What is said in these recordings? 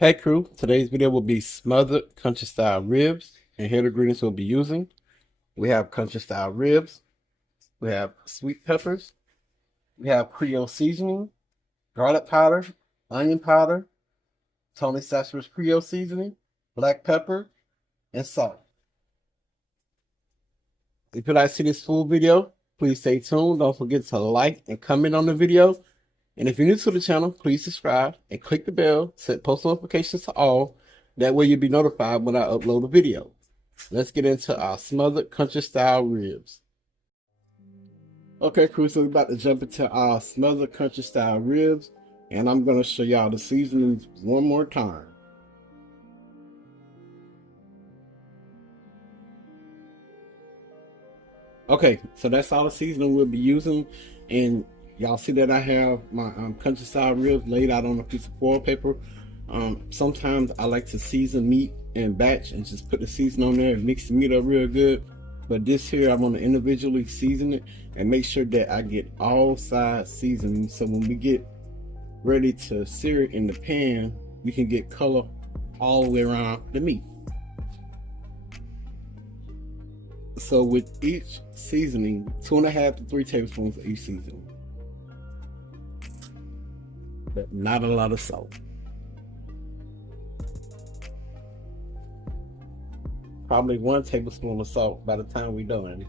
Hey crew, today's video will be smothered country style ribs, and here are the ingredients we'll be using. We have country style ribs, we have sweet peppers, we have Creole seasoning, garlic powder, onion powder, Tony Sasser's Creole seasoning, black pepper, and salt. If you'd like to see this full video, please stay tuned. Don't forget to like and comment on the video. And if you're new to the channel, please subscribe and click the bell, set post notifications to all. That way you'll be notified when I upload a video. Let's get into our smothered country style ribs. Okay, crew, so we're about to jump into our smothered country style ribs. And I'm going to show y'all the seasonings one more time. Okay, so that's all the seasoning we'll be using. And y'all see that I have my country style ribs laid out on a piece of foil paper. Sometimes I like to season meat in batch and just put the season on there and mix the meat up real good. But this here, I'm going to individually season it and make sure that I get all sides seasoned. So when we get ready to sear it in the pan, we can get color all the way around the meat. So with each seasoning, 2.5 to 3 tablespoons of each seasoning. But not a lot of salt. Probably 1 tablespoon of salt by the time we're done.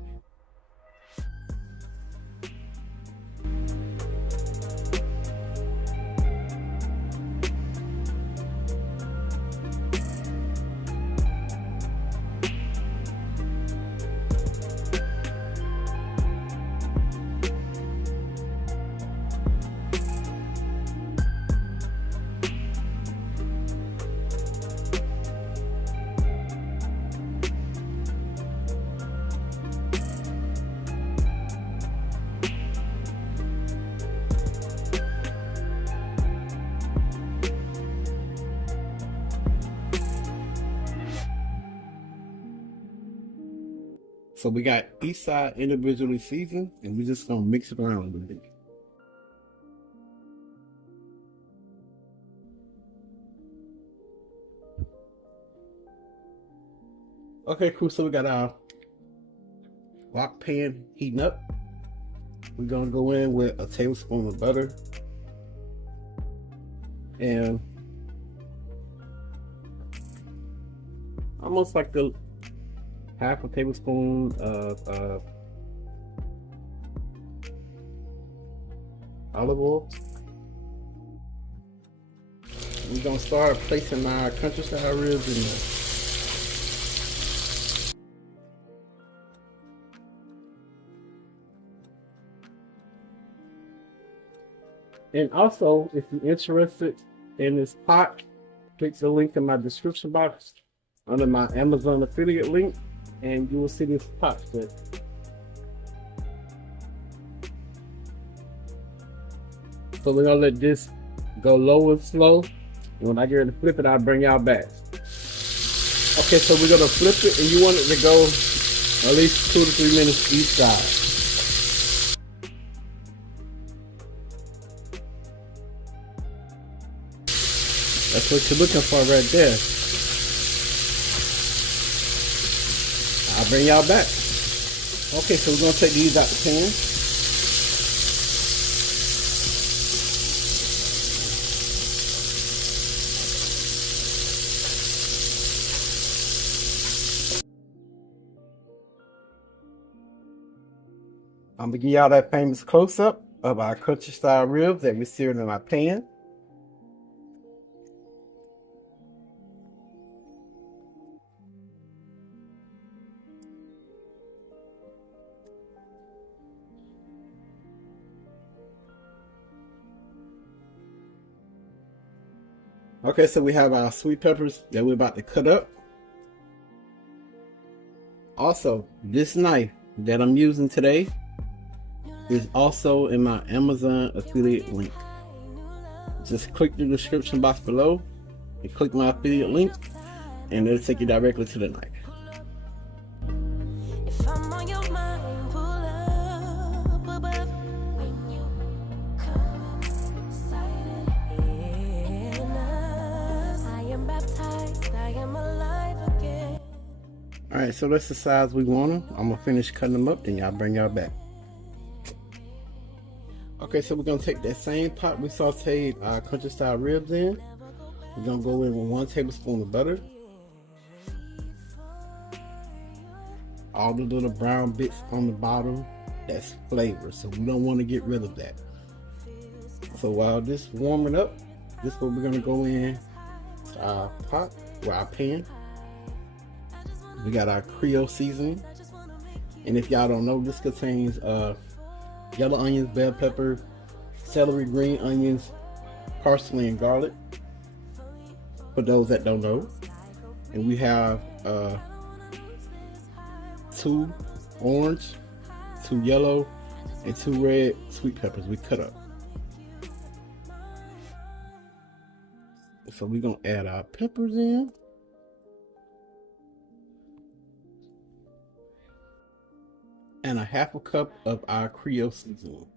So we got each side individually seasoned, and we're just gonna mix it around a little bit. Okay, cool. So we got our wok pan heating up. We're gonna go in with a tablespoon of butter and almost like the half a tablespoon of olive oil. We're gonna start placing our country style ribs in there. And also, if you're interested in this pot, click the link in my description box under my Amazon affiliate link, and you will see this pot fit. So we're gonna let this go low and slow. And when I get ready to flip it, I'll bring y'all back. Okay, so we're gonna flip it, and you want it to go at least 2 to 3 minutes each side. That's what you're looking for right there. I'll bring y'all back. Okay, so we're gonna take these out the pan. I'm gonna give y'all that famous close-up of our country style ribs that we seared in my pan. Okay, so we have our sweet peppers that we're about to cut up. Also, this knife that I'm using today is also in my Amazon affiliate link. Just click the description box below and click my affiliate link, and it'll take you directly to the knife. If I'm on your mind, pull up above when you come inside. Alright, so that's the size we want them. I'm gonna finish cutting them up, then y'all bring y'all back. Okay, so we're gonna take that same pot we sauteed our country style ribs in. We're gonna go in with 1 tablespoon of butter. All the little brown bits on the bottom, that's flavor, so we don't want to get rid of that. So while this warming up, this is what we're gonna go in to our pot or our pan. We got our Creole seasoning, and if y'all don't know, this contains yellow onions, bell pepper, celery, green onions, parsley, and garlic, for those that don't know. And we have 2 orange, 2 yellow, and 2 red sweet peppers we cut up. So we're gonna add our peppers in. And a 1/2 cup of our Creole seasoning.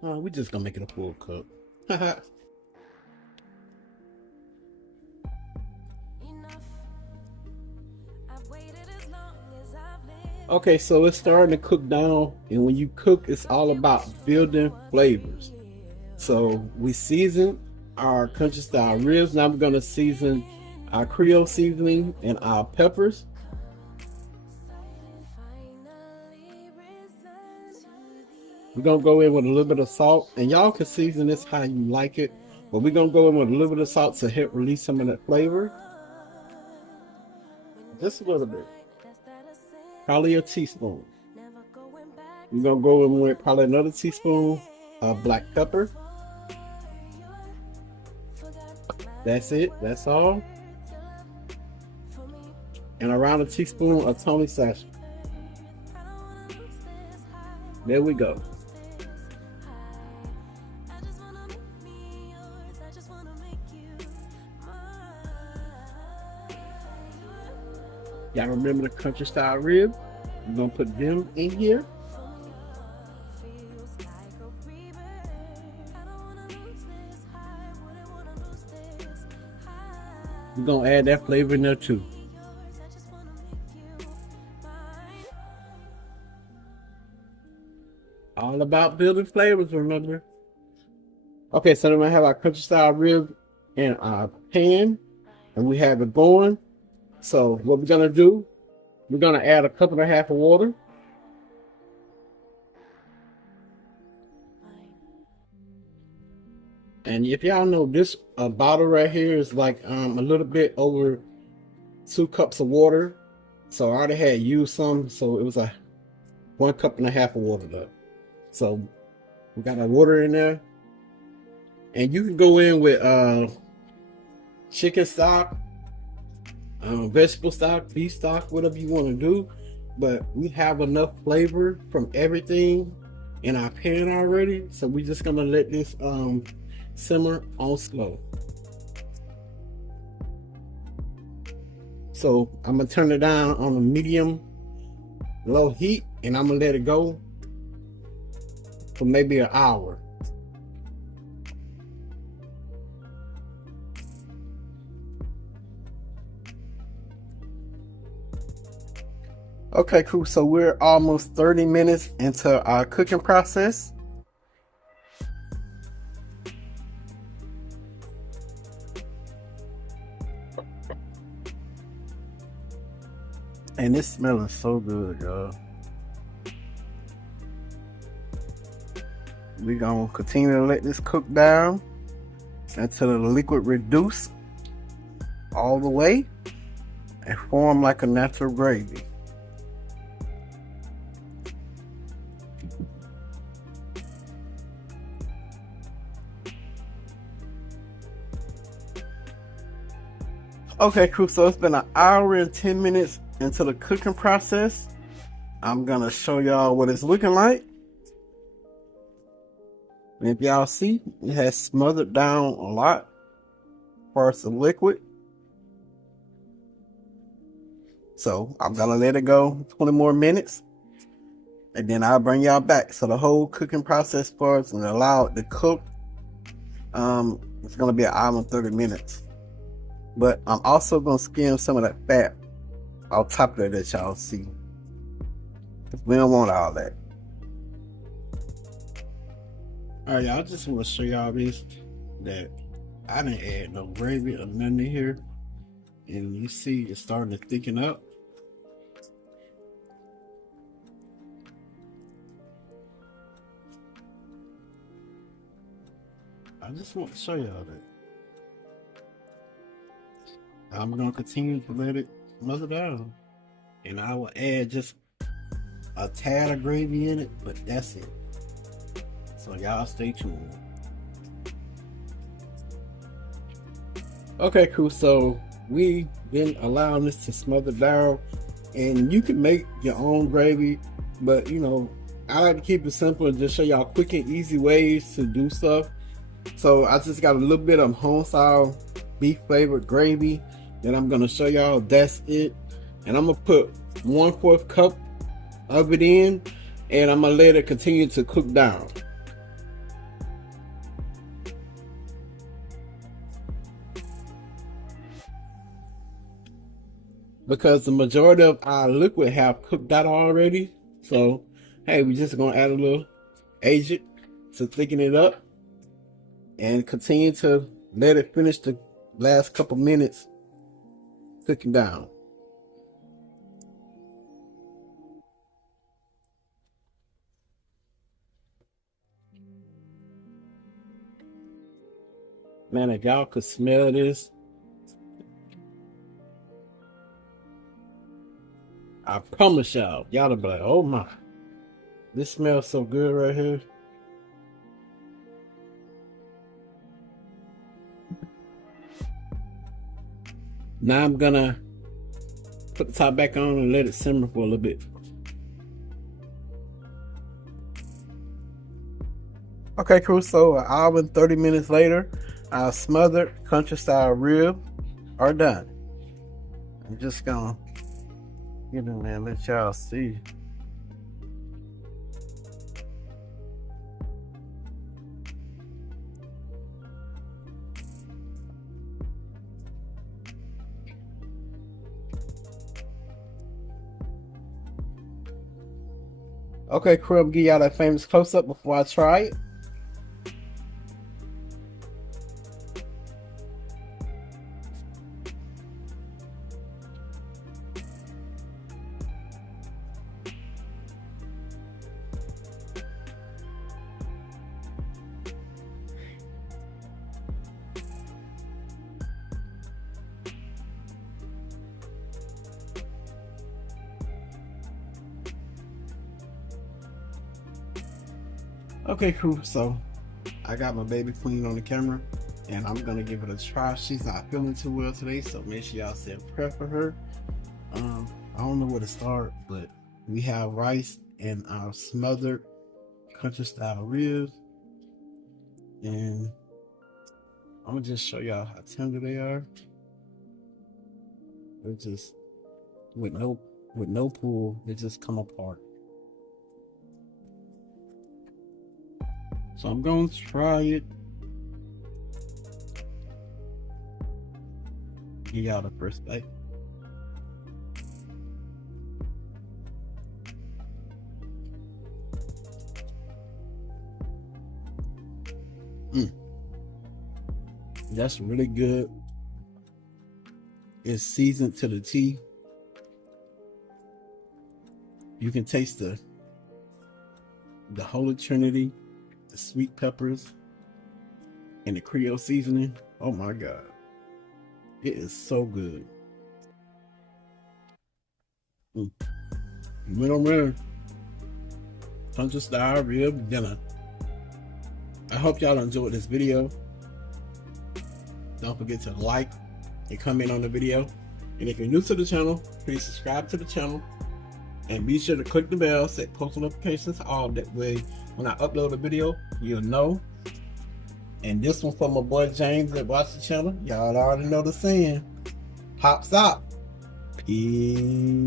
We're just gonna make it a full cup. Okay, so it's starting to cook down, and when you cook, it's all about building flavors. So we season our country style ribs. Now we're gonna season our Creole seasoning and our peppers. We're gonna go in with a little bit of salt, and y'all can season this how you like it, but we're gonna go in with a little bit of salt to help release some of that flavor. Just a little bit, probably a teaspoon. We're gonna go in with probably another teaspoon of black pepper. That's it, that's all. And around a teaspoon of Tony sachet. There we go. Y'all remember the country style rib? We're gonna put them in here. We're gonna add that flavor in there too. All about building flavors, remember? Okay, so then we have our country style rib in our pan, and we have it going. So what we're gonna do, we're gonna add a 1.5 cups of water. And if y'all know, this bottle right here is like a little bit over 2 cups of water. So I already had used some, so it was a 1.5 cups of water though. So we got our water in there, and you can go in with chicken stock, vegetable stock, beef stock, whatever you want to do. But we have enough flavor from everything in our pan already, so we're just gonna let this simmer on slow. So I'm gonna turn it down on a medium low heat, and I'm gonna let it go for maybe an hour. Okay, cool. So we're almost 30 minutes into our cooking process. And it's smelling so good, y'all. We're gonna continue to let this cook down until the liquid reduce all the way and form like a natural gravy. Okay, cool. So it's been an hour and 10 minutes into the cooking process. I'm gonna show y'all what it's looking like. And if y'all see, it has smothered down a lot as far as the liquid. So I'm gonna let it go 20 more minutes, and then I'll bring y'all back. So the whole cooking process starts and allow it to cook. It's gonna be an hour and 30 minutes. But I'm also gonna skim some of that fat on top of that y'all see. We don't want all that. Alright, y'all, I just want to show y'all this, that I didn't add no gravy or nothing in here. And you see it's starting to thicken up. I just want to show y'all that. I'm going to continue to let it smother down. And I will add just a tad of gravy in it, but that's it. So y'all stay tuned. Okay, cool. So we've been allowing this to smother down, and you can make your own gravy, but you know, I like to keep it simple and just show y'all quick and easy ways to do stuff. So I just got a little bit of home style beef flavored gravy that I'm gonna show y'all. That's it. And I'm gonna put 1/4 cup of it in, and I'm gonna let it continue to cook down. Because the majority of our liquid have cooked out already. So hey, we're just gonna add a little agent to thicken it up and continue to let it finish the last couple minutes cooking down. Man, if y'all could smell this, I promise y'all will be like, oh my, this smells so good right here. Now I'm gonna put the top back on and let it simmer for a little bit. Okay, cool. So an hour and 30 minutes later, our smothered country style ribs are done. I'm just gonna get in there and let y'all see. Okay, crew, give y'all that famous close-up before I try it. Okay, cool. So I got my baby queen on the camera, and I'm gonna give it a try. She's not feeling too well today, so make sure y'all send prep for her. I don't know where to start, but we have rice and our smothered country style ribs, and I'm gonna just show y'all how tender they are. They're just with no pull, they just come apart. So I'm going to try it. Give y'all the first bite. That's really good. It's seasoned to the T. You can taste the Holy Trinity, the sweet peppers, and the Creole seasoning. Oh my God. It is so good. Middle rare country style rib dinner. I hope y'all enjoyed this video. Don't forget to like and comment on the video. And if you're new to the channel, please subscribe to the channel. And be sure to click the bell, set post notifications all. That way, when I upload a video, you'll know. And this one for my boy James that watch the channel. Y'all already know the saying. Pops out. Peace.